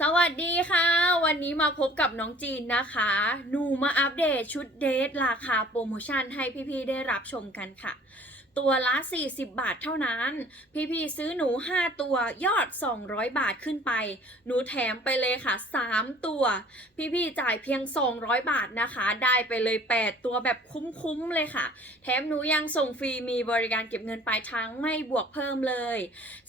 สวัสดีค่ะ วันนี้มาพบกับน้องจีนนะคะ หนูมาอัปเดตชุดเดทราคาโปรโมชั่นให้พี่ๆได้รับชมกันค่ะ ตัวละ 40 บาทเท่านั้น พี่ๆซื้อหนู 5 ตัวยอด 200 บาทขึ้นไป หนูแถมไปเลยค่ะ 3 ตัว พี่ๆจ่ายเพียง 200 บาทนะคะ ได้ไปเลย 8 ตัวแบบคุ้มๆเลยค่ะ แถมหนูยังส่งฟรีมีบริการเก็บเงินปลายทางไม่บวกเพิ่มเลย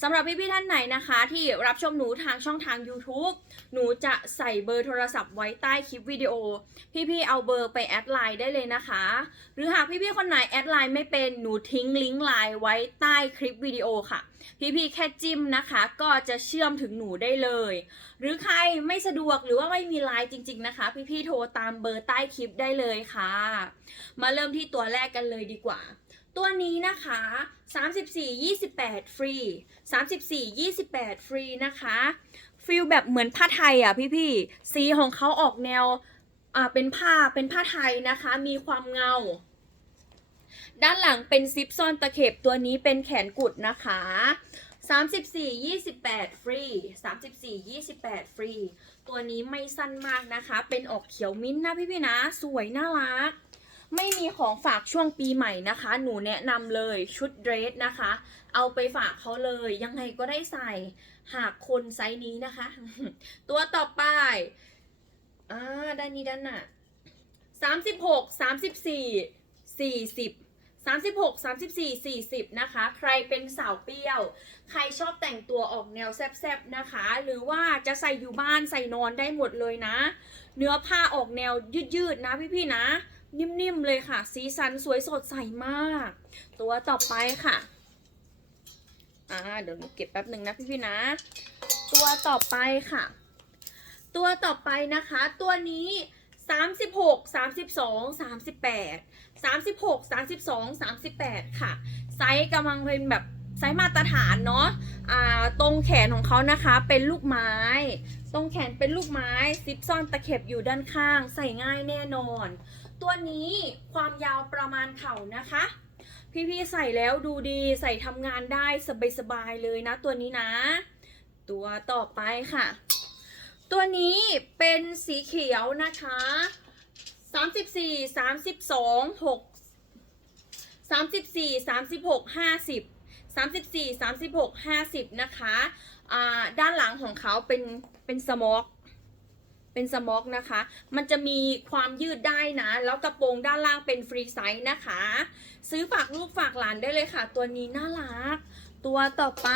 สำหรับพี่ๆท่านไหนนะคะ ที่รับชมหนูทางช่องทาง YouTube หนูจะใส่เบอร์โทรศัพท์ไว้ใต้คลิปวิดีโอ พี่ๆเอาเบอร์ไปแอดไลน์ได้เลยนะคะ หรือหากพี่ๆคนไหนแอดไลน์ไม่เป็นหนูทิ้งลิงก์ไลน์ไว้ใต้คลิปวิดีโอค่ะ พี่ๆแค่จิ้มนะคะ ก็จะเชื่อมถึงหนูได้เลย หรือใครไม่สะดวกหรือว่าไม่มีไลน์จริง ๆนะคะ พี่ๆโทรตามเบอร์ใต้คลิปได้เลยค่ะ มาเริ่มที่ตัวแรกกันเลยดีกว่า ตัวนี้นะคะ 34 28 ฟรี 34 28 ฟรีนะคะฟิลแบบเหมือนผ้าไทยอะพี่ๆสีของเขาออกแนวอ่าเป็นผ้าเป็นผ้าไทยนะคะ มีความเงา ด้านหลังเป็นซิปซ่อนตะเข็บตัวนี้เป็นแขนกุดนะคะ34 28 ฟรี 34 28 ฟรี ตัวนี้ไม่สั้นมากนะคะ เป็นออกเขียวมิ้นท์นะพี่ๆนะ สวยน่ารัก ไม่มีของฝากช่วงปีใหม่นะคะ หนูแนะนำเลยชุดเดรสนะคะ เอาไปฝากเขาเลย ยังไงก็ได้ใส่ หากคนไซส์นี้นะคะ ตัวต่อไป อ่า ด้านนี้ด้านหน้าสาม สิบหกสามสิบหกสามสิบสี่สี่สิบนะคะ ใครเป็นสาวเปรี้ยว ใครชอบแต่งตัวออกแนวแซบๆนะคะ หรือว่าจะใส่อยู่บ้านใส่นอนได้หมดเลยนะ เนื้อผ้าออกแนวยืดๆนะพี่ๆนะ นิ่มๆเลยค่ะ สีสันสวยสดใสมาก ตัวต่อไปค่ะอ่าเดี๋ยวหนูเก็บแป๊บหนึ่งนะพี่ๆนะ ตัวต่อไปค่ะ ตัวต่อไปนะคะ ตัวนี้36 32 38 36 32 38 ค่ะ ไซส์กำลังเป็นแบบไซส์มาตรฐานเนาะอ่าตรงแขนของเขานะคะเป็นลูกไม้ ตรงแขนเป็นลูกไม้ซิปซ่อนตะเข็บอยู่ด้านข้าง ใส่ง่ายแน่นอน ตัวนี้ความยาวประมาณเข่านะคะ พี่ๆใส่แล้วดูดีใส่ทำงานได้สบายๆเลยนะตัวนี้นะ ตัวต่อไปค่ะ ตัวนี้เป็นสีเขียวนะคะ 34 32 6 34 36 50 34 36 50นะคะอ่าด้านหลังของเขาเป็นเป็นสโมกเป็นสโมกนะคะ มันจะมีความยืดได้นะ แล้วกระโปรงด้านล่างเป็นฟรีไซส์นะคะ ซื้อฝากลูกฝากหลานได้เลยค่ะ ตัวนี้น่ารัก ตัวต่อไป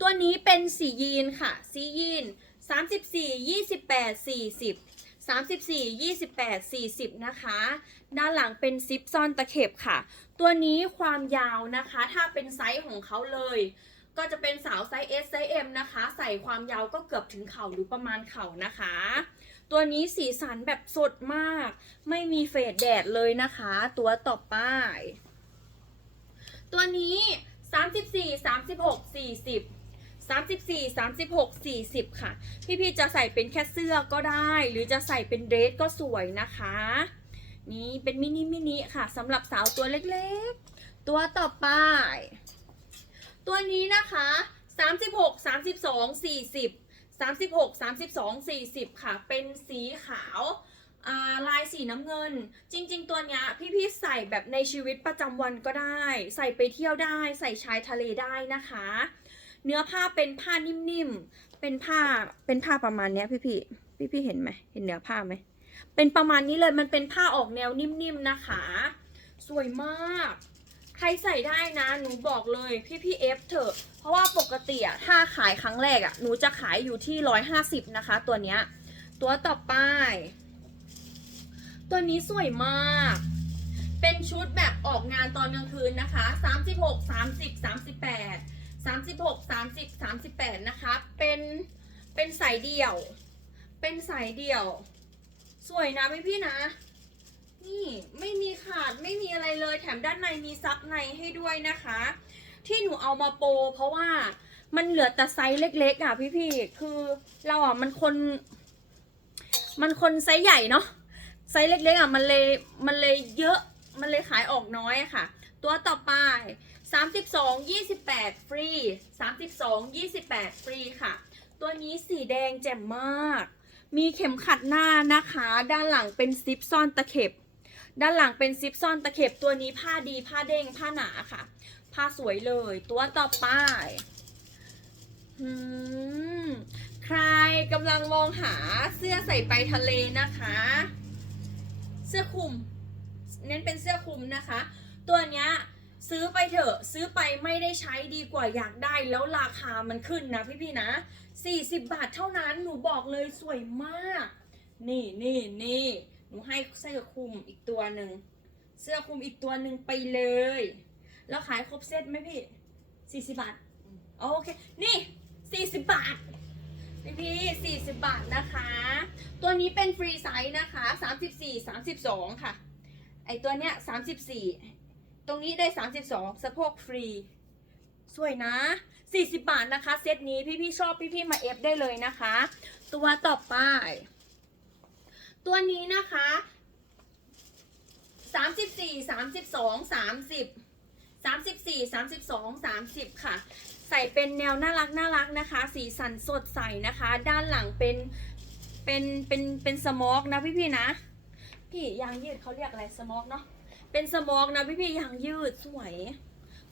ตัวนี้เป็นสียีนค่ะ สียีน34 28 40 34 28 40 นะคะ ด้านหลังเป็นซิปซ่อนตะเข็บค่ะ ตัวนี้ความยาวนะคะ ถ้าเป็นไซส์ของเขาเลย ก็จะเป็นสาวไซส์ S ไซส์ M นะคะ ใส่ความยาวก็เกือบถึงเข่าหรือประมาณเข่านะคะ ตัวนี้สีสันแบบสดมาก ไม่มีเฟดแดดเลยนะคะ ตัวต่อไป ตัวนี้ 34 36 40 34 36 40 ค่ะ พี่ๆจะใส่เป็นแค่เสื้อก็ได้ หรือจะใส่เป็นเดรสก็สวยนะคะ นี่เป็นมินิมินิค่ะสำหรับสาวตัวเล็กๆ ตัวต่อไป ตัวนี้นะคะ 36 32 40 36 32 40 ค่ะ เป็นสีขาวาลายสีน้ำเงิน จริง ๆ ตัวเนี้ยพี่ๆใส่แบบในชีวิตประจำวันก็ได้ ใส่ไปเที่ยวได้ ใส่ชายทะเลได้นะคะ เนื้อผ้าเป็นผ้านิ่มๆ เป็นผ้า เป็นผ้าประมาณเนี้ยพี่พี่พี่พี่เห็นไหม เห็นเนื้อผ้าไหม เป็นประมาณนี้เลย มันเป็นผ้าออกแนวนิ่มๆนะคะ สวยมาก ใครใส่ได้นะ หนูบอกเลยพี่พี่เอฟเถอะ เพราะว่าปกติอะถ้าขายครั้งแรกอะหนูจะขายอยู่ที่ร้อยห้าสิบนะคะ ตัวเนี้ย ตัวต่อไป ตัวนี้สวยมาก เป็นชุดแบบออกงานตอนกลางคืนนะคะ36 30 38 36 30 38 นะคะ เป็นเป็นสายเดี่ยว เป็นสายเดี่ยว สวยนะพี่พี่นะ นี่ไม่มีขาดไม่มีอะไรเลยแถมด้านในมีซับในให้ด้วยนะคะ ที่หนูเอามาโปรเพราะว่ามันเหลือแต่ไซส์เล็กๆอะพี่พี่คือเราอะมันคน มันคนไซส์ใหญ่เนาะไซส์เล็กๆอะมันเลยมันเลยเยอะมันเลยขายออกน้อยค่ะ ตัวต่อไป 32 28 ฟรี 32 28 ฟรีค่ะ ตัวนี้สีแดงแจ่มมาก มีเข็มขัดหน้านะคะ ด้านหลังเป็นซิปซ่อนตะเข็บ ด้านหลังเป็นซิปซ่อนตะเข็บ ตัวนี้ผ้าดีผ้าเด้งผ้าหนาค่ะ ผ้าสวยเลย ตัวต่อไปใครกำลังมองหาเสื้อใส่ไปทะเลนะคะ เสื้อคลุม เน้นเป็นเสื้อคลุมนะคะ ตัวเนี้ย ซื้อไปเถอะ ซื้อไปไม่ได้ใช้ดีกว่าอยากได้ แล้วราคามันขึ้นนะพี่ๆนะ 40 บาทเท่านั้นหนูบอกเลยสวยมาก นี่นี่นี่หนูให้เสื้อคลุมอีกตัวหนึ่งเสื้อคลุมอีกตัวหนึ่งไปเลย แล้วขายครบเซตไหมพี่ 40 บาทโอเคนี่ 40 บาทพี่พี่40 บาทนะคะ ตัวนี้เป็นฟรีไซส์นะคะ 34 32 ค่ะ ไอตัวเนี้ย34 ตรงนี้ได้ 32 สะโพกฟรี สวยนะ 40 บาทนะคะ เซตนี้พี่พี่ๆชอบพี่พี่ๆมาเอฟได้เลยนะคะ ตัวต่อไป ตัวนี้นะคะ 34 32 30 34 32 30 ค่ะ ใส่เป็นแนวน่ารักน่ารักนะคะ สีสันสดใสนะคะ ด้านหลังเป็นเป็นเป็นเป็นสมอกนะพี่พี่ๆนะ พี่ยางยืดเขาเรียกอะไรสมอกเนาะ เป็นสมอกนะพี่พี่ๆยางยืดสวย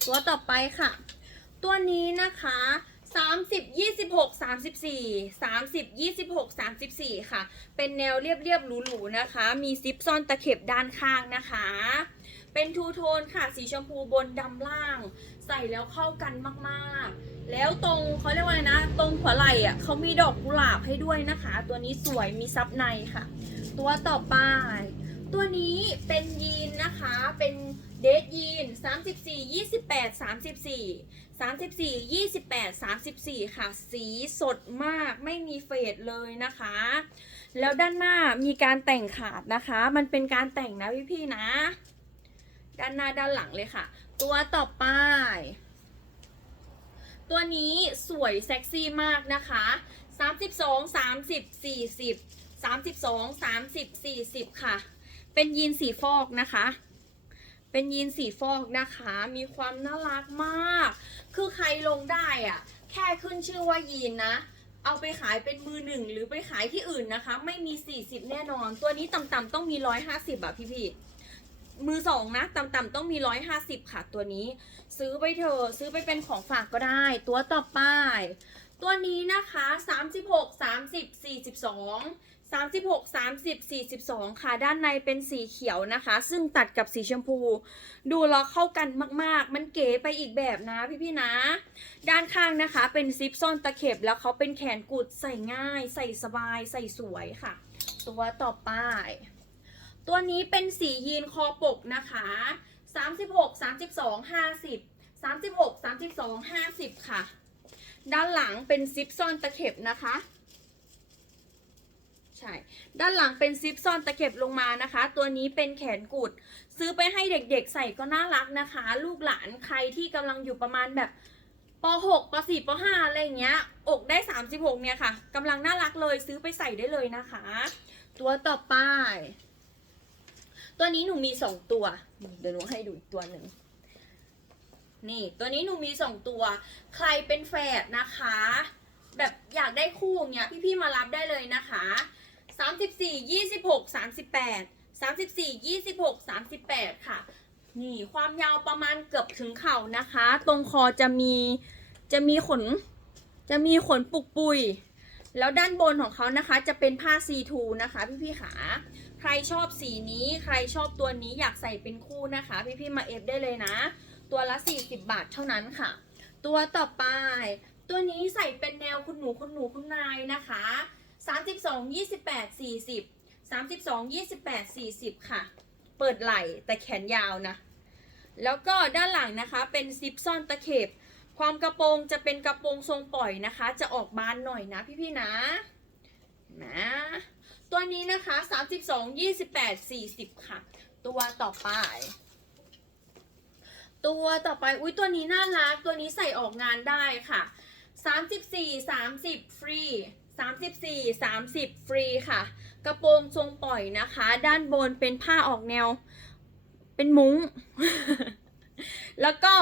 ตัวต่อไปค่ะ ตัวนี้นะคะ30 26 34 30 26 34ค่ะ เป็นแนวเรียบๆหรูๆนะคะ มีซิปซ่อนตะเข็บด้านข้างนะคะ เป็นทูโทนค่ะ สีชมพูบนดำล่าง ใส่แล้วเข้ากันมากๆ แล้วตรงเขาเรียกว่าอะไรนะ ตรงหัวไหล่อะเขามีดอกกุหลาบให้ด้วยนะคะ ตัวนี้สวยมีซับในค่ะ ตัวต่อไป ตัวนี้เป็นยีนนะคะ เป็นเดทยีน34 28 34 34 28 34 ค่ะ สีสดมากไม่มีเฟดเลยนะคะ แล้วด้านหน้ามีการแต่งขาดนะคะ มันเป็นการแต่งนะพี่ๆนะ ด้านหน้าด้านหลังเลยค่ะ ตัวต่อไป ตัวนี้สวยเซ็กซี่มากนะคะ 32 30 40 32 30 40 ค่ะ เป็นยีนสีฟอกนะคะ เป็นยีนสีฟอกนะคะ มีความน่ารักมาก คือใครลงได้อะแค่ขึ้นชื่อว่ายีนนะ เอาไปขายเป็นมือหนึ่งหรือไปขายที่อื่นนะคะ ไม่มี 40 แน่นอน ตัวนี้ต่ำๆต้องมี 150อะพี่ๆมือสองนะต่ำๆต้องมี 150 ค่ะตัวนี้ ซื้อไปเถอะซื้อไปเป็นของฝากก็ได้ ตัวต่อไปตัวนี้นะคะ 36 30 42 36 30 42 ค่ะ ด้านในเป็นสีเขียวนะคะ ซึ่งตัดกับสีชมพู ดูแล้วเข้ากันมากๆ มันเก๋ไปอีกแบบนะพี่ๆนะ ด้านข้างนะคะเป็นซิปซ่อนตะเข็บ แล้วเขาเป็นแขนกุดใส่ง่าย ใส่สบายใส่สวยค่ะ ตัวต่อไป ตัวนี้เป็นสียีนคอปกนะคะ 36 32 50 36 32 50 ค่ะ ด้านหลังเป็นซิปซ่อนตะเข็บนะคะ ใช่ ด้านหลังเป็นซิปซ่อนตะเข็บลงมานะคะ ตัวนี้เป็นแขนกุด ซื้อไปให้เด็กๆใส่ก็น่ารักนะคะ ลูกหลานใครที่กำลังอยู่ประมาณแบบป .6 ป .4 ป .5 อะไรเงี้ย อกได้ 36 เนี่ยค่ะกำลังน่ารักเลยซื้อไปใส่ได้เลยนะคะ ตัวต่อไป ตัวนี้หนูมีสองตัว เดี๋ยวหนูให้ดูอีกตัวหนึ่งนี่ ตัวนี้หนูมีสองตัว ใครเป็นแฝดนะคะ แบบอยากได้คู่อย่างเงี้ยพี่ๆมารับได้เลยนะคะ 34 26 38 34 26 38ค่ะ นี่ความยาวประมาณเกือบถึงเข่านะคะ ตรงคอจะมีจะมีขนจะมีขนปุกปุย แล้วด้านบนของเขานะคะจะเป็นผ้าซีทูนะคะพี่ๆขาใครชอบสีนี้ใครชอบตัวนี้อยากใส่เป็นคู่นะคะ พี่ๆมาเอฟได้เลยนะ ตัวละ 40 บาทเท่านั้นค่ะ ตัวต่อไป ตัวนี้ใส่เป็นแนวคุณหนูคุณหนูคุณนายนะคะ 32 28 40 32 28 40 ค่ะ เปิดไหล่แต่แขนยาวนะ แล้วก็ด้านหลังนะคะเป็นซิปซ่อนตะเข็บ ความกระโปรงจะเป็นกระโปรงทรงปล่อยนะคะ จะออกบานหน่อยนะพี่ๆนะนะตัวนี้นะคะ 32 28 40 ค่ะ ตัวต่อไป ตัวต่อไป อุ้ยตัวนี้น่ารัก ตัวนี้ใส่ออกงานได้ค่ะ 34 30 ฟรี 34 30 ฟรีค่ะ กระโปรงทรงปล่อยนะคะ ด้านบนเป็นผ้าออกแนว เป็นมุ้ง แล้วก็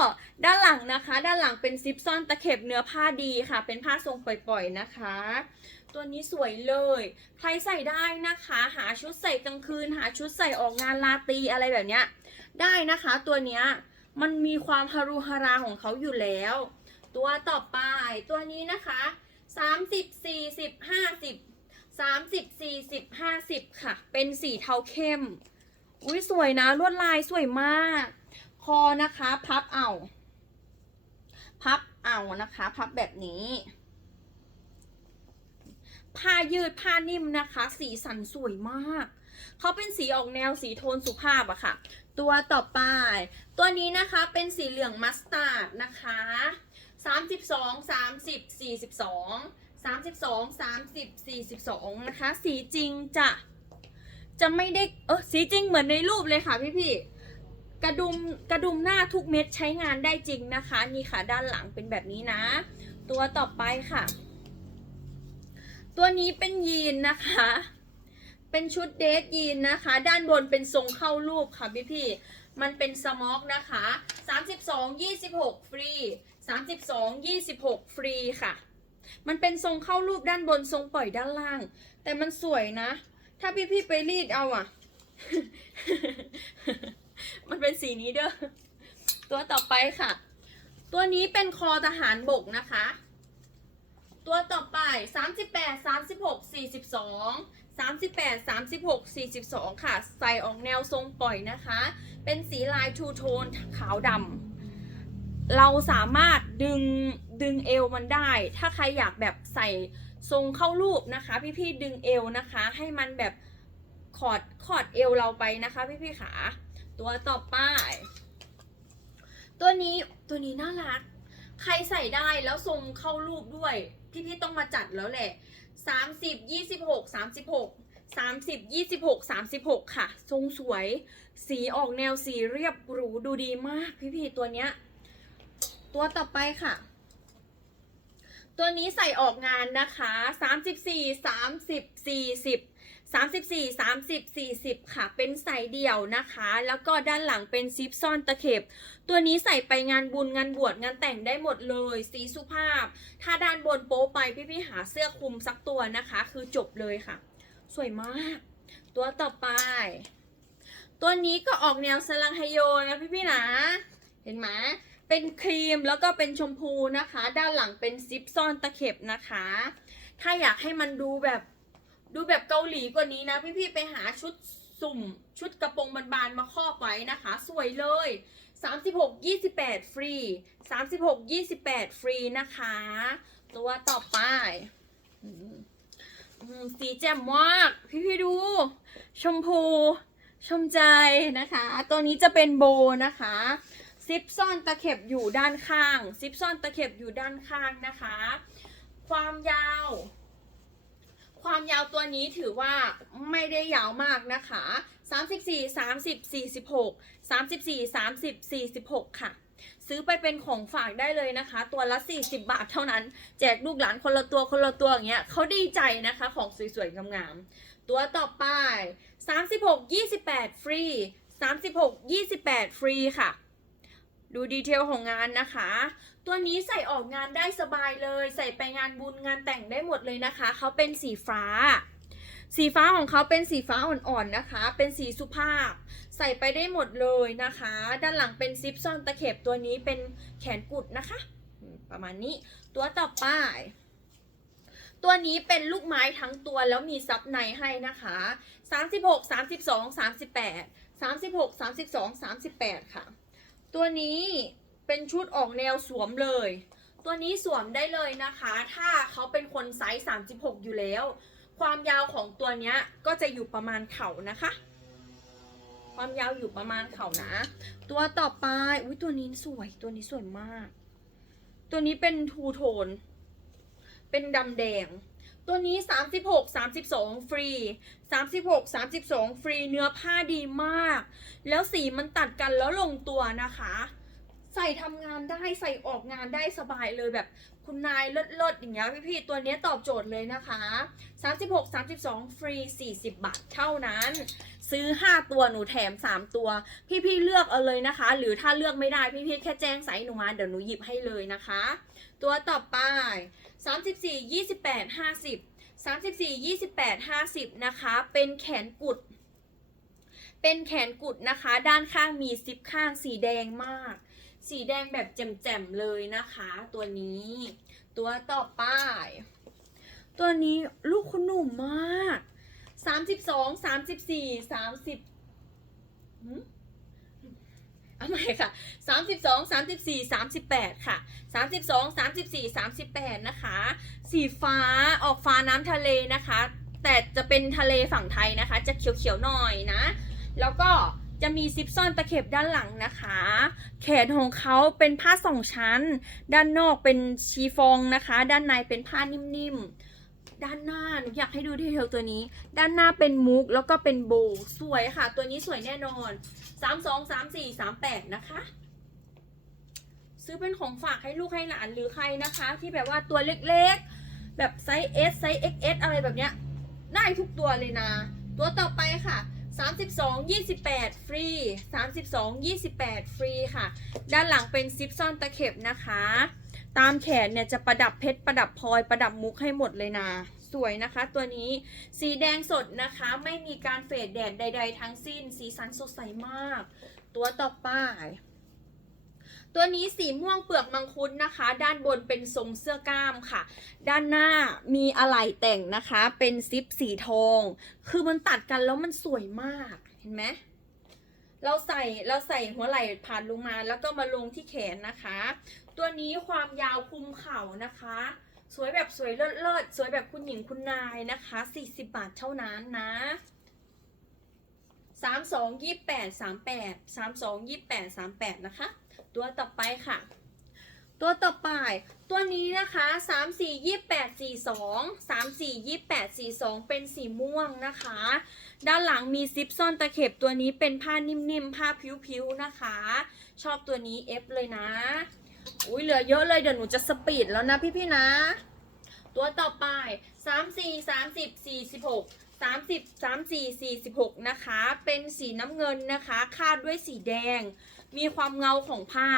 ด้านหลังนะคะ ด้านหลังเป็นซิปซ่อนตะเข็บเนื้อผ้าดีค่ะ เป็นผ้าทรงปล่อยๆนะคะ ตัวนี้สวยเลย ใครใส่ได้นะคะ หาชุดใส่กลางคืน หาชุดใส่ออกงานลาตีอะไรแบบเนี้ย ได้นะคะตัวเนี้ยมันมีความฮารุฮาราของเขาอยู่แล้ว ตัวต่อไปตัวนี้นะคะ 30 40 50 30 40 50ค่ะ เป็นสีเทาเข้ม อุ้ยสวยนะลวดลายสวยมาก คอนะคะ พับเอา พับเอานะคะ พับแบบนี้ ผ้ายืดผ้านิ่มนะคะ สีสันสวยมาก เขาเป็นสีออกแนวสีโทนสุภาพอะค่ะ ตัวต่อไป ตัวนี้นะคะเป็นสีเหลืองมัสตาร์ดนะคะ 32 30 42 32 30 42นะคะ สีจริงจะจะไม่ได้เออสีจริงเหมือนในรูปเลยค่ะพี่พี่กระดุมกระดุมหน้าทุกเม็ดใช้งานได้จริงนะคะ นี่ค่ะด้านหลังเป็นแบบนี้นะ ตัวต่อไปค่ะ ตัวนี้เป็นยีนนะคะ เป็นชุดเดทยีนนะคะ ด้านบนเป็นทรงเข้ารูปค่ะพี่พี่มันเป็นสมอกนะคะ 32 26 ฟรี 32 26 ฟรีค่ะ มันเป็นทรงเข้ารูปด้านบนทรงปล่อยด้านล่าง แต่มันสวยนะ ถ้าพี่พี่ๆไปรีดเอาอะ มันเป็นสีนี้เด้อ ตัวต่อไปค่ะ ตัวนี้เป็นคอทหารบกนะคะ ตัวต่อไป 38 36 42 38 36 42 ค่ะ ใส่ออกแนวทรงปล่อยนะคะ เป็นสีลายทูโทนขาวดำ เราสามารถดึงดึงเอวมันได้ ถ้าใครอยากแบบใส่ทรงเข้ารูปนะคะ พี่ๆดึงเอวนะคะ ให้มันแบบขอดขอดเอวเราไปนะคะ พี่ๆขาตัวต่อไปตัวนี้ตัวนี้น่ารัก ใครใส่ได้แล้วทรงเข้ารูปด้วย พี่ๆต้องมาจัดแล้วแหละ30 26 36 30 26 36ค่ะ ทรงสวย สีออกแนวสีเรียบหรูดูดีมาก พี่ๆตัวเนี้ย ตัวต่อไปค่ะ ตัวนี้ใส่ออกงานนะคะ34 30 40 34 30 40ค่ะ เป็นใส่เดี่ยวนะคะ แล้วก็ด้านหลังเป็นซิปซ่อนตะเข็บ ตัวนี้ใส่ไปงานบุญงานบวชงานแต่งได้หมดเลย สีสุภาพ ถ้าด้านบนโป๊ไปพี่ๆหาเสื้อคลุมสักตัวนะคะ คือจบเลยค่ะ สวยมาก ตัวต่อไป ตัวนี้ก็ออกแนวสลังไฮโยนะพี่ๆนะ เห็นไหม เป็นครีมแล้วก็เป็นชมพูนะคะ ด้านหลังเป็นซิปซ่อนตะเข็บนะคะ ถ้าอยากให้มันดูแบบดูแบบเกาหลีกว่านี้นะ พี่ๆไปหาชุดสุ่มชุดกระโปรงบานๆมาครอบไว้นะคะ สวยเลย 36 28 ฟรี 36 28 ฟรีนะคะ ตัวต่อไปสีแจ่มมาก พี่ๆดู ชมพู ชมใจนะคะ ตัวนี้จะเป็นโบนะคะ ซิปซ่อนตะเข็บอยู่ด้านข้าง ซิปซ่อนตะเข็บอยู่ด้านข้างนะคะ ความยาว ความยาวตัวนี้ถือว่าไม่ได้ยาวมากนะคะ 34 30 46 34 30 46 ค่ะ ซื้อไปเป็นของฝากได้เลยนะคะ ตัวละ 40 บาทเท่านั้น แจกลูกหลานคนละตัวคนละตัวอย่างเงี้ยเขาดีใจนะคะของสวยๆงามๆ ตัวต่อไป 36 28 ฟรี 36 28 ฟรีค่ะ ดูดีเทลของงานนะคะ ตัวนี้ใส่ออกงานได้สบายเลย ใส่ไปงานบุญงานแต่งได้หมดเลยนะคะ เขาเป็นสีฟ้า สีฟ้าของเขาเป็นสีฟ้าอ่อนๆนะคะ เป็นสีสุภาพ ใส่ไปได้หมดเลยนะคะ ด้านหลังเป็นซิปซ่อนตะเข็บตัวนี้เป็นแขนกุดนะคะ ประมาณนี้ ตัวต่อไป ตัวนี้เป็นลูกไม้ทั้งตัวแล้วมีซับในให้นะคะ 36 32 38 36 32 38 ค่ะ ตัวนี้เป็นชุดออกแนวสวมเลย ตัวนี้สวมได้เลยนะคะ ถ้าเขาเป็นคนไซส์ 36 อยู่แล้ว ความยาวของตัวเนี้ยก็จะอยู่ประมาณเข่านะคะ ความยาวอยู่ประมาณเข่านะ ตัวต่อไป อุ้ยตัวนี้สวย ตัวนี้สวยมาก ตัวนี้เป็นทูโทน เป็นดำแดง ตัวนี้ 36 32 ฟรี 36 32 ฟรีเนื้อผ้าดีมาก แล้วสีมันตัดกันแล้วลงตัวนะคะ ใส่ทำงานได้ใส่ออกงานได้สบายเลยแบบคุณนายเลิศๆอย่างเงี้ยพี่ๆตัวนี้ตอบโจทย์เลยนะคะ 36 32 ฟรี 40 บาทเท่านั้น ซื้อ 5 ตัวหนูแถม 3 ตัว พี่ๆเลือกเอาเลยนะคะ หรือถ้าเลือกไม่ได้พี่ๆแค่แจ้งไซส์หนูมาเดี๋ยวหนูหยิบให้เลยนะคะ ตัวต่อไป 34 28 50 34 28 50 นะคะ เป็นแขนกุด เป็นแขนกุดนะคะ ด้านข้างมีซิปข้างสีแดงมาก สีแดงแบบแจ่มๆเลยนะคะ ตัวนี้ ตัวต่อไป ตัวนี้ลูกคุณหนุ่มมาก สามสิบสองสามสิบสี่สามสิบเอาใหม่ค่ะสามสิบสองสามสิบสี่สามสิบแปดค่ะสามสิบสองสามสิบสี่สามสิบแปดนะคะ สีฟ้าออกฟ้าน้ำทะเลนะคะ แต่จะเป็นทะเลฝั่งไทยนะคะ จะเขียวๆหน่อยนะ แล้วก็จะมีซิปซ่อนตะเข็บด้านหลังนะคะ แขนของเขาเป็นผ้าสองชั้น ด้านนอกเป็นชีฟองนะคะ ด้านในเป็นผ้านิ่มๆ ด้านหน้าหนูอยากให้ดูดีเทลตัวนี้ ด้านหน้าเป็นมุกแล้วก็เป็นโบสวยค่ะ ตัวนี้สวยแน่นอน3 2 3 4 3 8นะคะ ซื้อเป็นของฝากให้ลูกให้หลานหรือใครนะคะ ที่แบบว่าตัวเล็กๆ แบบไซส์ S ไซส์ XS อะไรแบบเนี้ยได้ทุกตัวเลยนะ ตัวต่อไปค่ะ32 28 ฟรี 32 28 ฟรีค่ะ ด้านหลังเป็นซิปซ่อนตะเข็บนะคะ ตามแขนเนี่ยจะประดับเพชรประดับพลอยประดับมุกให้หมดเลยนะสวยนะคะตัวนี้สีแดงสดนะคะไม่มีการเฟดแดดใด ๆ ทั้งสิ้น สีสันสดใสมาก ตัวต่อไปตัวนี้สีม่วงเปลือกมังคุดนะคะ ด้านบนเป็นทรงเสื้อกล้ามค่ะ ด้านหน้ามีอะไหล่แต่งนะคะ เป็นซิปสีทอง คือมันตัดกันแล้วมันสวยมากเห็นไหมเราใส่เราใส่หัวไหล่ผ่านลงมา แล้วก็มาลงที่แขนนะคะ ตัวนี้ความยาวคุมเข่านะคะ สวยแบบสวยเลิศเลิศสวยแบบคุณหญิงคุณนายนะคะ 40 บาทเท่านั้นนะสามสองยี่แปดสามแปดสามสองยี่แปดสามแปดนะคะ ตัวต่อไปค่ะ ตัวต่อไป ตัวนี้นะคะสามสี่ยี่แปดสี่สองสามสี่ยี่แปดสี่สองเป็นสีม่วงนะคะ ด้านหลังมีซิปซ่อนตะเข็บตัวนี้เป็นผ้านิ่มๆ ผ้าผิวๆ นะคะ ชอบตัวนี้เอฟเลยนะ อุ้ยเหลือเยอะเลยเดี๋ยวหนูจะสปีดแล้วนะพี่ๆนะ ตัวต่อไป3 4 30 46 30 34 46นะคะ เป็นสีน้ำเงินนะคะ คาดด้วยสีแดง มีความเงาของผ้า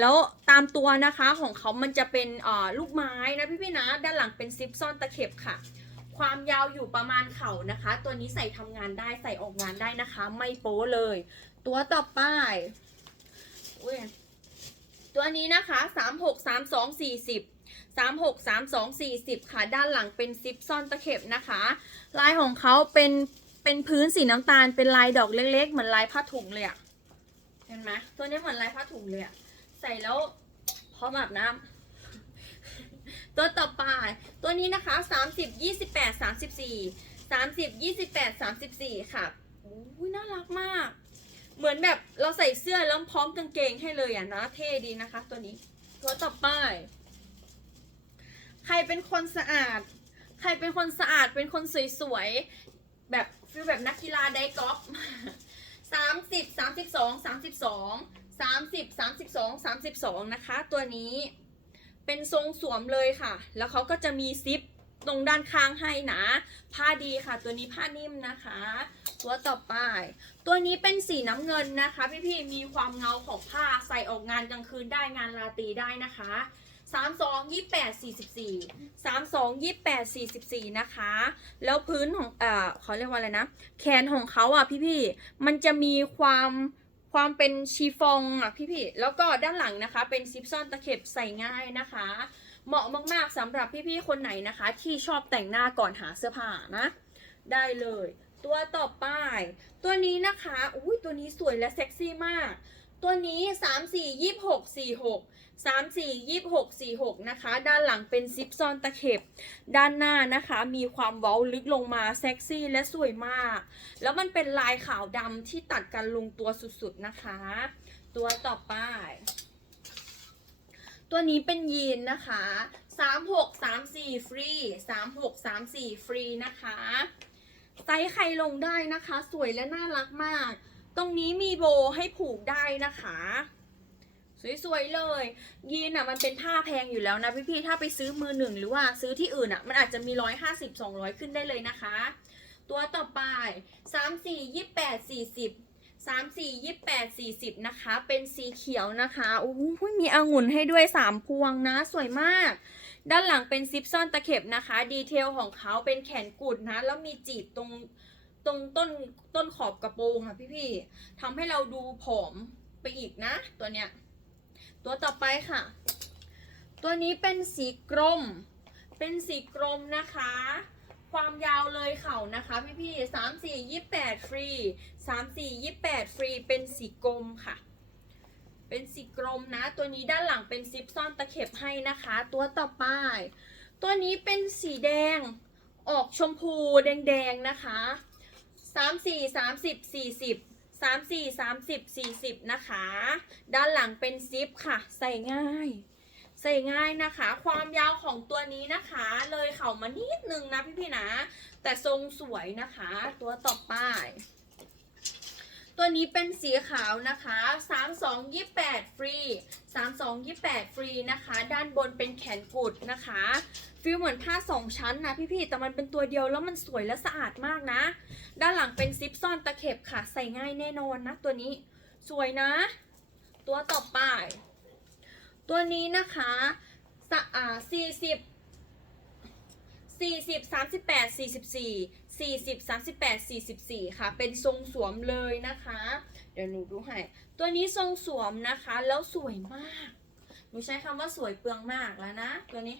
แล้วตามตัวนะคะของเขามันจะเป็นลูกไม้นะพี่ๆนะ ด้านหลังเป็นซิปซ่อนตะเข็บค่ะ ความยาวอยู่ประมาณเข่านะคะ ตัวนี้ใส่ทำงานได้ใส่ออกงานได้นะคะ ไม่โป๊เลย ตัวต่อไปอุ้ย ตัวนี้นะคะสามหกสามสองสี่สิบสามหกสามสองสี่สิบค่ะ ด้านหลังเป็นซิปซ่อนตะเข็บนะคะ ลายของเขาเป็นเป็นพื้นสีน้ำตาล เป็นลายดอกเล็ก ๆ เหมือนลายผ้าถุงเลยอะเห็นไหมตัวนี้เหมือนลายผ้าถุงเลยอะใส่แล้วพร้อมอาบน้ำตัวต่อไป ตัวนี้นะคะสามสิบยี่สิบแปดสามสิบสี่สามสิบยี่สิบแปดสามสิบสี่ค่ะอุ้ยน่ารักมาก เหมือนแบบเราใส่เสื้อแล้วพร้อมกางเกงให้เลยอะนะเท่ดีนะคะ ตัวนี้ตัวต่อไป ใครเป็นคนสะอาด ใครเป็นคนสะอาดเป็นคนสวยๆแบบฟีลแบบนักกีฬาไดกอล์ฟสามสิบสามสิบสองสามสิบสองสามสิบสามสิบสองสามสิบสองนะคะ ตัวนี้เป็นทรงสวมเลยค่ะ แล้วเขาก็จะมีซิป ตรงด้านข้างให้นะผ้าดีค่ะ ตัวนี้ผ้านิ่มนะคะ ตัวต่อไป ตัวนี้เป็นสีน้ำเงินนะคะ พี่ๆมีความเงาของผ้าใส่ออกงานกลางคืนได้งานราตรีได้นะคะ32 28 44 32 28 44นะคะ แล้วพื้นของเอ่อเขาเรียกว่าอะไรนะ แขนของเขาอะพี่ๆมันจะมีความความเป็นชีฟองอะพี่ๆแล้วก็ด้านหลังนะคะ เป็นซิปซ่อนตะเข็บใส่ง่ายนะคะ เหมาะมากๆสำหรับพี่ๆคนไหนนะคะ ที่ชอบแต่งหน้าก่อนหาเสื้อผ้านะ ได้เลย ตัวต่อไป ตัวนี้นะคะอุ้ยตัวนี้สวยและเซ็กซี่มาก ตัวนี้ 3 4 26 46 3 4 26 46 นะคะ ด้านหลังเป็นซิปซอนตะเข็บ ด้านหน้านะคะ มีความเว้าลึกลงมาเซ็กซี่และสวยมาก แล้วมันเป็นลายขาวดำที่ตัดกันลงตัวสุดๆนะคะ ตัวต่อไป ตัวนี้เป็นยีนนะคะ 36 34 ฟรี 36 34 ฟรีนะคะไซส์ใครลงได้นะคะ สวยและน่ารักมาก ตรงนี้มีโบให้ผูกได้นะคะ สวยๆเลย ยีนอะมันเป็นผ้าแพงอยู่แล้วนะพี่ๆถ้าไปซื้อมือหนึ่งหรือว่าซื้อที่อื่นอะมันอาจจะมีร้อยห้าสิบสองร้อยขึ้นได้เลยนะคะ ตัวต่อไปสามสี่ยี่แปดสี่สิบ สามสี่ยี่แปดสี่สิบนะคะ เป็นสีเขียวนะคะโอ้โหมีองุ่นให้ด้วยสามพวงนะ สวยมาก ด้านหลังเป็นซิปซ่อนตะเข็บนะคะ ดีเทลของเขาเป็นแขนกุดนะ แล้วมีจีบตรงตรงต้นต้นขอบกระโปรงค่ะพี่ๆทำให้เราดูผอมไปอีกนะ ตัวเนี้ย ตัวต่อไปค่ะ ตัวนี้เป็นสีกรม เป็นสีกรมนะคะ ความยาวเลยเข่านะคะพี่พี่สามสี่ยี่แปดฟรีสามสี่ยี่แปดฟรีเป็นสีกรมค่ะ เป็นสีกรมนะ ตัวนี้ด้านหลังเป็นซิปซ่อนตะเข็บให้นะคะ ตัวต่อไป ตัวนี้เป็นสีแดง ออกชมพูแดงๆนะคะสามสี่สามสิบสี่สิบสามสี่สามสิบสี่สิบนะคะ ด้านหลังเป็นซิปค่ะ ใส่ง่าย ใส่ง่ายนะคะ ความยาวของตัวนี้นะคะ เลยเข่ามานิดนึงนะพี่ๆนะ แต่ทรงสวยนะคะ ตัวต่อไป ตัวนี้เป็นสีขาวนะคะ 3228 ฟรี 3228 ฟรีนะคะ ด้านบนเป็นแขนกุดนะคะฟีลเหมือนผ้าสองชั้นนะพี่ๆ แต่มันเป็นตัวเดียวแล้วมันสวยและสะอาดมากนะ ด้านหลังเป็นซิปซ่อนตะเข็บค่ะ ใส่ง่ายแน่นอนนะตัวนี้ สวยนะ ตัวต่อไป ตัวนี้นะคะสะอาสี่สิบสี่สิบสามสิบแปดสี่สิบสี่สี่สิบสามสิบแปดสี่สิบสี่ค่ะ เป็นทรงสวมเลยนะคะ เดี๋ยวหนูดูให้ ตัวนี้ทรงสวมนะคะ แล้วสวยมาก หนูใช้คำว่าสวยเปลืองมากแล้วนะ ตัวนี้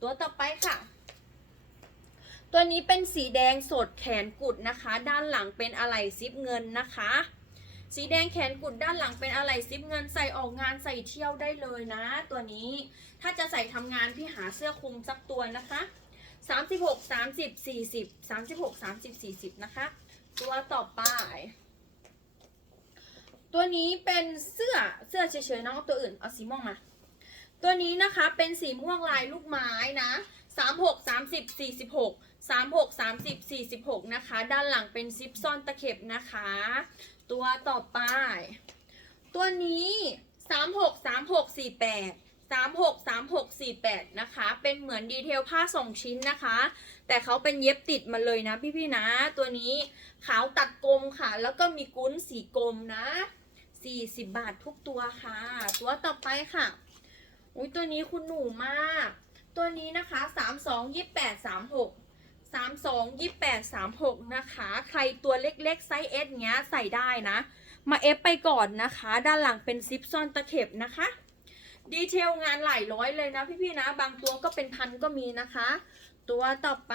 ตัวต่อไปค่ะ ตัวนี้เป็นสีแดงสดแขนกุดนะคะ ด้านหลังเป็นอะไหล่ซิปเงินนะคะ สีแดงแขนกุดด้านหลังเป็นอะไรซิปเงินใส่ออกงานใส่เที่ยวได้เลยนะ ตัวนี้ถ้าจะใส่ทำงานพี่หาเสื้อคลุมสักตัวนะคะ36 30 40 36 30 40นะคะ ตัวต่อไป ตัวนี้เป็นเสื้อเสื้อเฉยๆน้องเอาตัวอื่นเอาสีม่วงมา ตัวนี้นะคะเป็นสีม่วงลายลูกไม้นะ36 30 46 36 30 46นะคะ ด้านหลังเป็นซิปซ่อนตะเข็บนะคะ ตัวต่อไป ตัวนี้ 36 36 48 36 36 48 นะคะ เป็นเหมือนดีเทลผ้าสองชิ้นนะคะ แต่เขาเป็นเย็บติดมาเลยนะพี่ๆนะ ตัวนี้ขาวตัดกลมค่ะ แล้วก็มีกุ้นสีกลมนะ 40 บาททุกตัวค่ะ ตัวต่อไปค่ะ อุ้ยตัวนี้คุณหนูมาก ตัวนี้นะคะ 32 28 36 32 28 36 นะคะ ใครตัวเล็กๆ ไซส์ S เงี้ยใส่ได้นะ มาเอฟไปก่อนนะคะ ด้านหลังเป็นซิปซ่อนตะเข็บนะคะ ดีเทลงานหลายร้อยเลยนะพี่ๆนะ บางตัวก็เป็นพันก็มีนะคะ ตัวต่อไป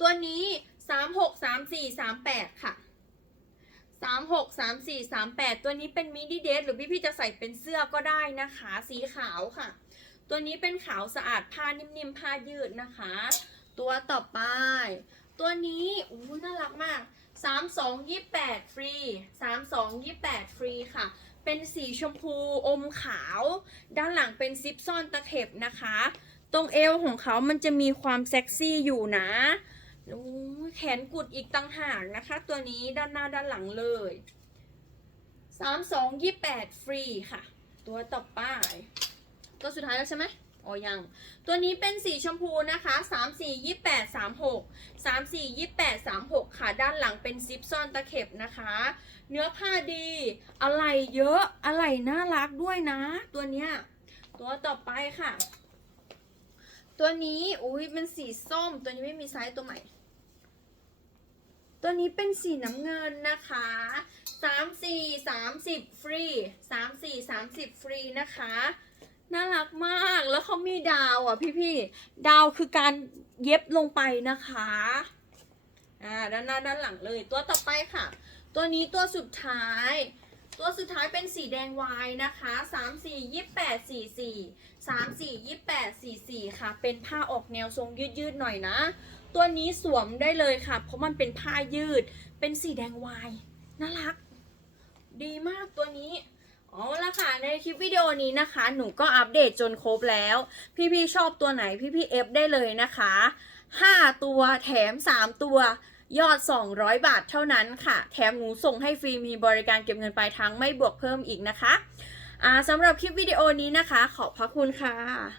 ตัวนี้ 36 34 38 ค่ะ 36 34 38 ตัวนี้เป็นมินิเดรสหรือพี่ๆจะใส่เป็นเสื้อก็ได้นะคะ สีขาวค่ะ ตัวนี้เป็นขาวสะอาดผ้านิ่มๆผ้ายืดนะคะ ตัวต่อไป ตัวนี้อู้น่ารักมาก 3228 ฟรี 3228 ฟรีค่ะ เป็นสีชมพูอมขาว ด้านหลังเป็นซิปซ่อนตะเข็บนะคะ ตรงเอวของเขามันจะมีความเซ็กซี่อยู่นะโอ้แขนกุดอีกตั้งหากนะคะ ตัวนี้ด้านหน้าด้านหลังเลย 3228 ฟรีค่ะ ตัวต่อไป ตัวสุดท้ายแล้วใช่ไหมอ๋อยัง ตัวนี้เป็นสีชมพูนะคะ3 4 28 36 3 4 28 36ค่ะ ด้านหลังเป็นซิปซ่อนตะเข็บนะคะ เนื้อผ้าดี อะไรเยอะ อะไรน่ารักด้วยนะ ตัวเนี้ย ตัวต่อไปค่ะ ตัวนี้ อุ้ยเป็นสีส้ม ตัวนี้ไม่มีไซส์ตัวใหม่ ตัวนี้เป็นสีน้ำเงินนะคะ3 4 30ฟรี3 4 30ฟรีนะคะ น่ารักมากแล้วเขามีดาวอะพี่ๆดาวคือการเย็บลงไปนะคะอ่าด้านหน้าด้านหลังเลย ตัวต่อไปค่ะ ตัวนี้ตัวสุดท้าย ตัวสุดท้ายเป็นสีแดงวายนะคะ3 4 28 44 3 4 28 44ค่ะ เป็นผ้าออกแนวทรงยืดๆหน่อยนะ ตัวนี้สวมได้เลยค่ะ เพราะมันเป็นผ้ายืด เป็นสีแดงวายน่ารัก ดีมากตัวนี้ อ๋อแล้วค่ะในคลิปวิดีโอนี้นะคะ หนูก็อัปเดตจนครบแล้ว พี่ๆชอบตัวไหนพี่ๆเอฟได้เลยนะคะ 5 ตัวแถม 3 ตัวยอด 200 บาทเท่านั้นค่ะ แถมหนูส่งให้ฟรีมีบริการเก็บเงินปลายทางไม่บวกเพิ่มอีกนะคะะสำหรับคลิปวิดีโอนี้นะคะ ขอบพระคุณค่ะ